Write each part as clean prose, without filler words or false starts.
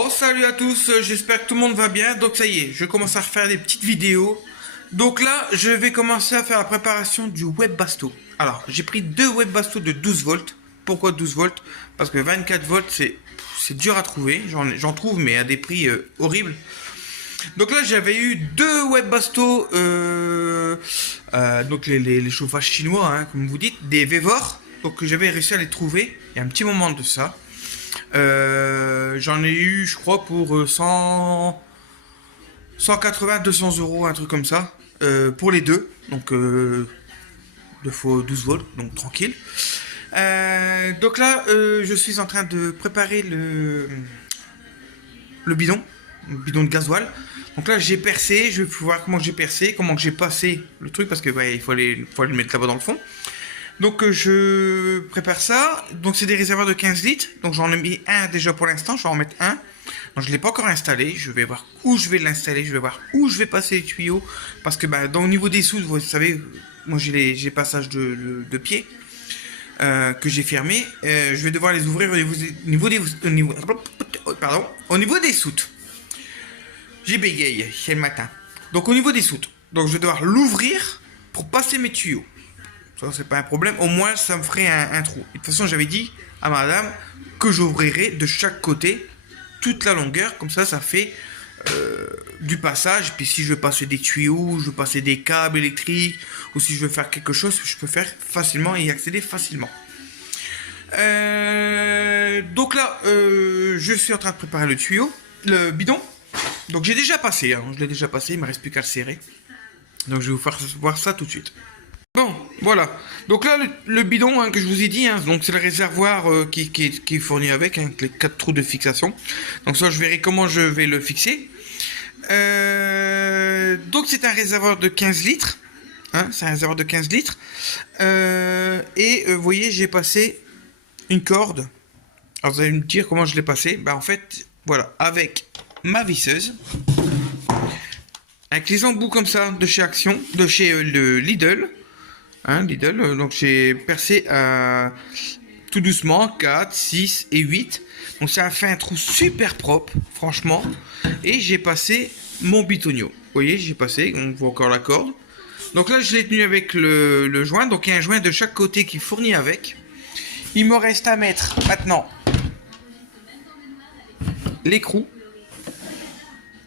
Bon, salut à tous, j'espère que tout le monde va bien. Donc ça y est, je commence à refaire des petites vidéos. Donc là, je vais commencer à faire la préparation du web basto. Alors, j'ai pris deux web basto de 12 volts. Pourquoi 12 volts? Parce que 24 volts, c'est dur à trouver. J'en trouve, mais à des prix horribles. Donc là, j'avais eu deux web basto, donc les chauffages chinois, hein, comme vous dites, des Vevor. Donc j'avais réussi à les trouver il y a un petit moment de ça. J'en ai eu, je crois, pour 180-200 euros, un truc comme ça, pour les deux. Donc, 2 fois 12 volts, donc tranquille. Donc là, je suis en train de préparer le bidon de gasoil. Donc là, j'ai percé, je vais voir comment j'ai percé, comment j'ai passé le truc, parce que ouais, il faut aller le mettre là-bas dans le fond. Donc je prépare ça. Donc c'est des réservoirs de 15 litres. Donc j'en ai mis un déjà pour l'instant. Je vais en mettre un. Donc je ne l'ai pas encore installé. Je vais voir où je vais l'installer. Je vais voir où je vais passer les tuyaux. Parce que au niveau des sous, vous savez, moi j'ai les passages de pied que j'ai fermés. Je vais devoir les ouvrir au niveau des soutes. J'ai bégayé, c'est le matin. Donc au niveau des soutes. Donc je vais devoir l'ouvrir pour passer mes tuyaux. Ça, c'est pas un problème. Au moins, ça me ferait un trou. Et de toute façon, j'avais dit à madame que j'ouvrirais de chaque côté toute la longueur. Comme ça, ça fait du passage. Puis si je veux passer des tuyaux, je veux passer des câbles électriques, ou si je veux faire quelque chose, je peux faire facilement et y accéder facilement. Donc là, je suis en train de préparer le bidon. Donc j'ai déjà passé, hein. Je l'ai déjà passé, il ne me reste plus qu'à le serrer. Donc je vais vous faire voir ça tout de suite. Bon, voilà. Donc là, le bidon, hein, que je vous ai dit, hein, donc c'est le réservoir qui est fourni avec, hein, avec les 4 trous de fixation. Donc ça, je verrai comment je vais le fixer. Donc c'est un réservoir de 15 litres. Hein, c'est un réservoir de 15 litres. Vous voyez, j'ai passé une corde. Alors vous allez me dire comment je l'ai passé. En fait, voilà, avec ma visseuse. Avec les embouts comme ça de chez Action, de chez le Lidl. Hein, Lidl, donc j'ai percé tout doucement 4, 6 et 8. Donc ça a fait un trou super propre, franchement. Et j'ai passé mon bitonio. Vous voyez, j'ai passé, on voit encore la corde. Donc là, je l'ai tenu avec le joint. Donc il y a un joint de chaque côté qui fournit avec. Il me reste à mettre maintenant l'écrou.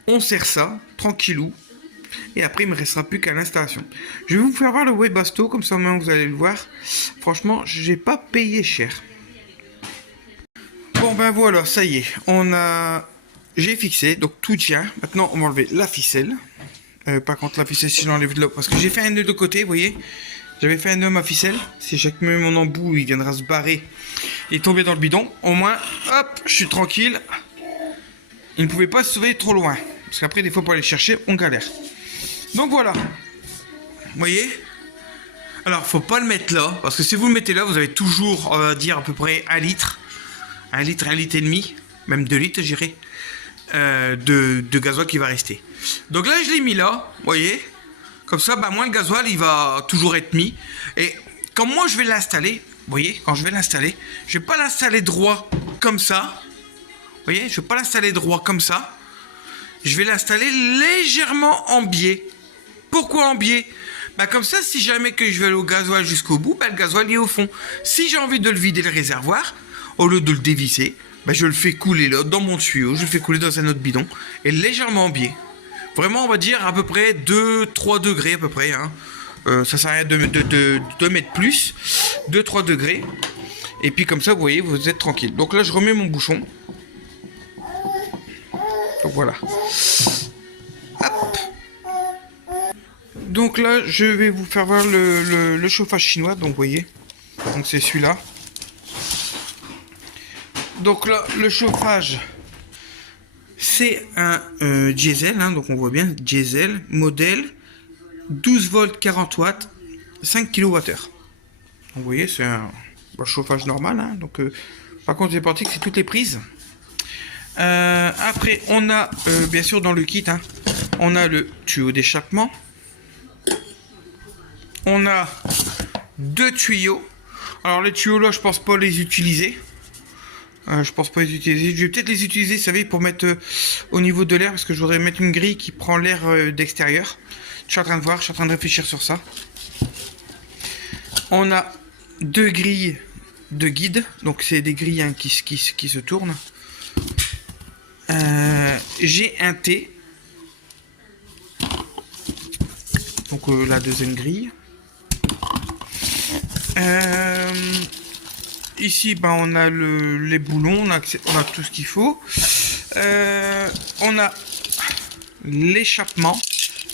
On serre ça, tranquillou. Et après, il me restera plus qu'à l'installation. Je vais vous faire voir le web basto, comme ça vous allez le voir. Franchement, j'ai pas payé cher. Bon voilà, ça y est, j'ai fixé, donc tout tient. Maintenant, on va enlever la ficelle. Par contre, la ficelle, si j'enlève de là, parce que j'ai fait un nœud de côté, vous voyez. J'avais fait un nœud à ma ficelle. Si j'ai mis mon embout, il viendra se barrer et tomber dans le bidon. Au moins, hop, je suis tranquille. Il ne pouvait pas se sauver trop loin, parce qu'après, des fois, pour aller chercher, on galère. Donc voilà, vous voyez. Alors faut pas le mettre là, parce que si vous le mettez là, vous avez toujours, on va dire, à peu près 1 litre, 1 litre, 1 litre et demi, même 2 litres, je dirais, de gasoil qui va rester. Donc là, je l'ai mis là, vous voyez. Comme ça, moi, le gasoil, il va toujours être mis. Et quand moi, je vais l'installer, vous voyez, quand je vais l'installer, je vais pas l'installer droit comme ça. Vous voyez, je vais pas l'installer droit comme ça. Je vais l'installer légèrement en biais. Pourquoi en biais? Comme ça, si jamais que je vais aller au gasoil jusqu'au bout, le gasoil est au fond. Si j'ai envie de le vider le réservoir, au lieu de le dévisser, je le fais couler là, dans mon tuyau, je le fais couler dans un autre bidon, et légèrement en biais. Vraiment, on va dire à peu près 2-3 degrés à peu près. Hein. Ça sert à rien de mettre plus. 2-3 degrés. Et puis comme ça, vous voyez, vous êtes tranquille. Donc là, je remets mon bouchon. Donc voilà. Hop. Donc là, je vais vous faire voir le chauffage chinois. Donc vous voyez. Donc c'est celui-là. Donc là, le chauffage, c'est un diesel. Hein, donc on voit bien, diesel, modèle 12 volts 40 watts, 5 kWh. Donc vous voyez, c'est un chauffage normal. Hein, donc, par contre, c'est parti que c'est toutes les prises. Après, on a bien sûr dans le kit, hein, on a le tuyau d'échappement. On a 2 tuyaux. Alors les tuyaux là, je pense pas les utiliser. Je pense pas les utiliser. Je vais peut-être les utiliser, vous savez, pour mettre au niveau de l'air, parce que je voudrais mettre une grille qui prend l'air d'extérieur. Je suis en train de voir, je suis en train de réfléchir sur ça. On a 2 grilles de guide, donc c'est des grilles hein, qui se tournent. J'ai un T, donc la deuxième grille. Ici, ben, on a les boulons, on a tout ce qu'il faut. On a l'échappement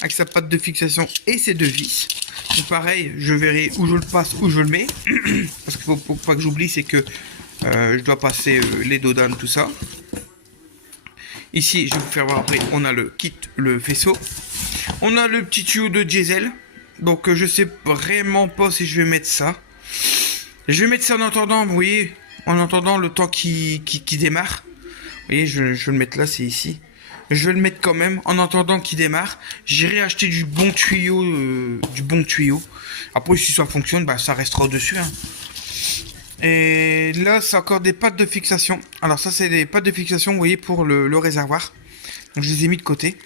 avec sa patte de fixation et ses 2 vis. Donc pareil, je verrai où je le passe, où je le mets. Parce qu'il faut pas que j'oublie, c'est que je dois passer les dodanes, tout ça. Ici, je vais vous faire voir après, on a le kit, le faisceau. On a le petit tuyau de diesel. Donc je sais vraiment pas si je vais mettre ça. Je vais mettre ça en attendant, vous voyez, en attendant le temps qui démarre. Vous voyez, je vais le mettre là, c'est ici. Je vais le mettre quand même, en attendant qu'il démarre. J'irai acheter du bon tuyau. Après, si ça fonctionne, bah, ça restera au-dessus. Hein. Et là, c'est encore des pattes de fixation. Alors ça, c'est des pattes de fixation, vous voyez, pour le réservoir. Donc, je les ai mis de côté.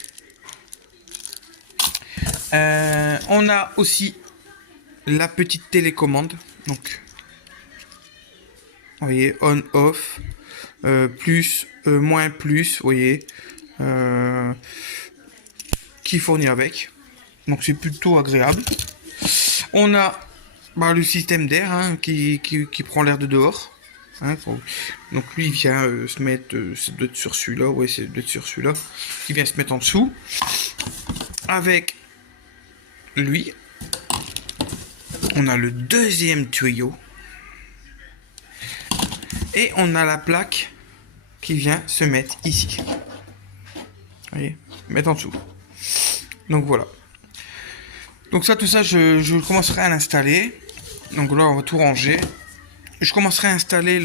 On a aussi la petite télécommande. Donc, vous voyez, on, off, plus, moins, plus, vous voyez, qui fournit avec. Donc, c'est plutôt agréable. On a bah, le système d'air hein, qui prend l'air de dehors. Hein, donc, lui, il vient se mettre, c'est d'être sur celui-là, ouais, c'est d'être sur celui-là, qui vient se mettre en dessous. Avec lui, on a le deuxième tuyau. Et on a la plaque qui vient se mettre ici. Vous voyez, mettre en dessous. Donc voilà. Donc ça, tout ça, je commencerai à l'installer. Donc là, on va tout ranger. Je commencerai à installer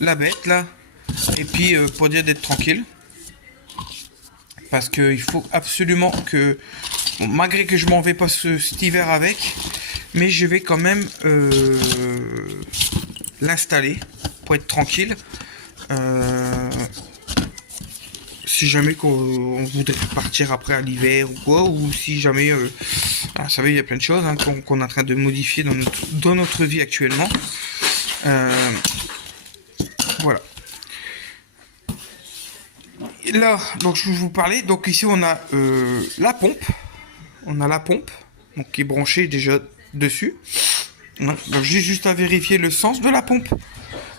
la bête là. Et puis pour dire d'être tranquille. Parce qu'il faut absolument que, bon, malgré que je m'en vais pas cet hiver avec, mais je vais quand même l'installer. Pour être tranquille, si jamais on voudrait partir après à l'hiver ou quoi, ou si jamais, vous savez, il y a plein de choses hein, qu'on est en train de modifier dans notre vie actuellement. Voilà. Et là, donc je vous parlais. Donc ici on a la pompe. On a la pompe, donc qui est branchée déjà dessus. Donc j'ai juste à vérifier le sens de la pompe.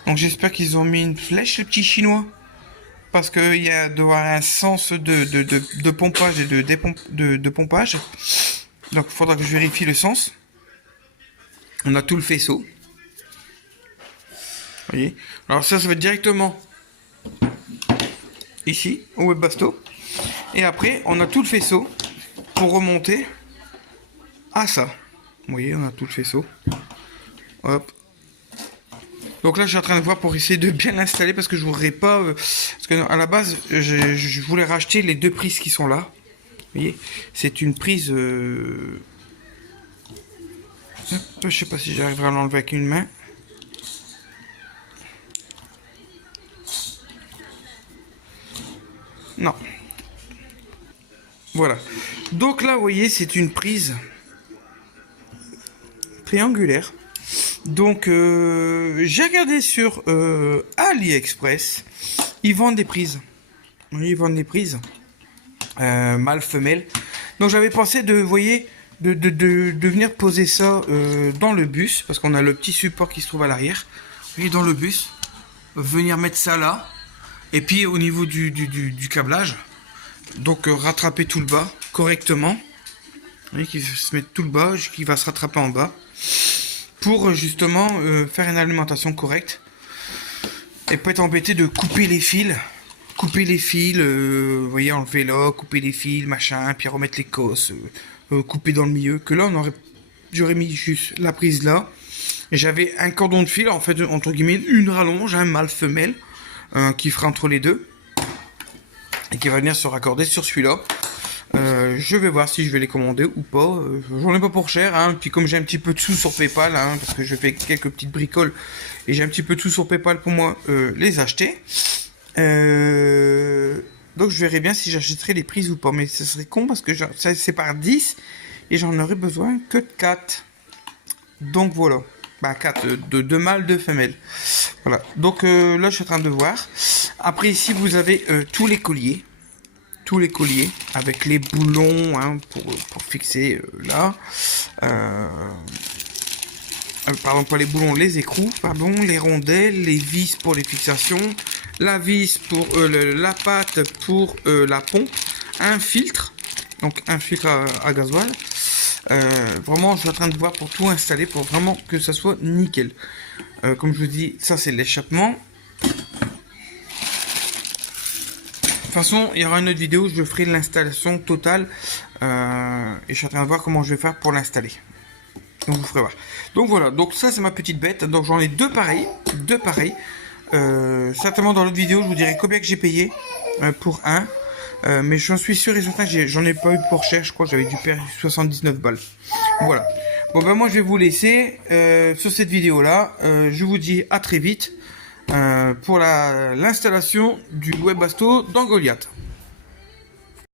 Donc j'espère qu'ils ont mis une flèche, les petits chinois. Parce qu'il y a doit avoir un sens de pompage et de pompage. Donc il faudra que je vérifie le sens. On a tout le faisceau. Vous voyez. Alors ça va être directement ici, au Webasto. Et après, on a tout le faisceau pour remonter à ça. Vous voyez, on a tout le faisceau. Hop. Donc là, je suis en train de voir pour essayer de bien l'installer parce que je voudrais pas... parce que à la base, je voulais racheter les 2 prises qui sont là. Vous voyez, c'est une prise... je sais pas si j'arriverai à l'enlever avec une main. Non. Voilà. Donc là, vous voyez, c'est une prise triangulaire. Donc, j'ai regardé sur AliExpress. Ils vendent des prises. Oui, ils vendent des prises. Mâle, femelle. Donc, j'avais pensé de, vous voyez, de venir poser ça dans le bus. Parce qu'on a le petit support qui se trouve à l'arrière. Vous voyez, dans le bus. Venir mettre ça là. Et puis, au niveau du câblage. Donc, rattraper tout le bas correctement. Vous voyez, qui se met tout le bas, qui va se rattraper en bas. Pour justement faire une alimentation correcte et pas être embêté de couper les fils, vous voyez, enlever là, couper les fils, machin, puis remettre les cosses, couper dans le milieu. Que là, j'aurais mis juste la prise là, et j'avais un cordon de fil, en fait, entre guillemets, une rallonge, un mâle femelle, qui fera entre les deux, et qui va venir se raccorder sur celui-là. Je vais voir si je vais les commander ou pas. J'en ai pas pour cher, hein. Puis comme j'ai un petit peu de sous sur PayPal, hein, parce que je fais quelques petites bricoles et j'ai un petit peu de sous sur PayPal pour moi les acheter. Donc je verrai bien si j'achèterai les prises ou pas. Mais ce serait con parce que ça c'est par 10 et j'en aurais besoin que de 4. Donc voilà. Bah 4, de mâles, de femelles. Voilà. Donc là je suis en train de voir. Après ici vous avez tous les colliers. Tous les colliers avec les boulons, hein, pour fixer là. Pardon, pas les boulons, les écrous, pardon, les rondelles, les vis pour les fixations, la vis pour la patte pour la pompe, un filtre, donc un filtre à gasoil. Vraiment, je suis en train de voir pour tout installer pour vraiment que ça soit nickel. Comme je vous dis, ça c'est l'échappement. De toute façon, il y aura une autre vidéo où je ferai l'installation totale. Et je suis en train de voir comment je vais faire pour l'installer. Donc je vous ferai voir. Donc voilà, donc ça c'est ma petite bête. Donc j'en ai deux pareils. Certainement dans l'autre vidéo, je vous dirai combien que j'ai payé pour un. Mais j'en suis sûr et certain que j'en ai pas eu pour cher. Je crois que j'avais dû perdre 79 balles. Voilà. Bon ben moi je vais vous laisser sur cette vidéo là. Je vous dis à très vite. Pour l'installation du Webasto dans Goliath.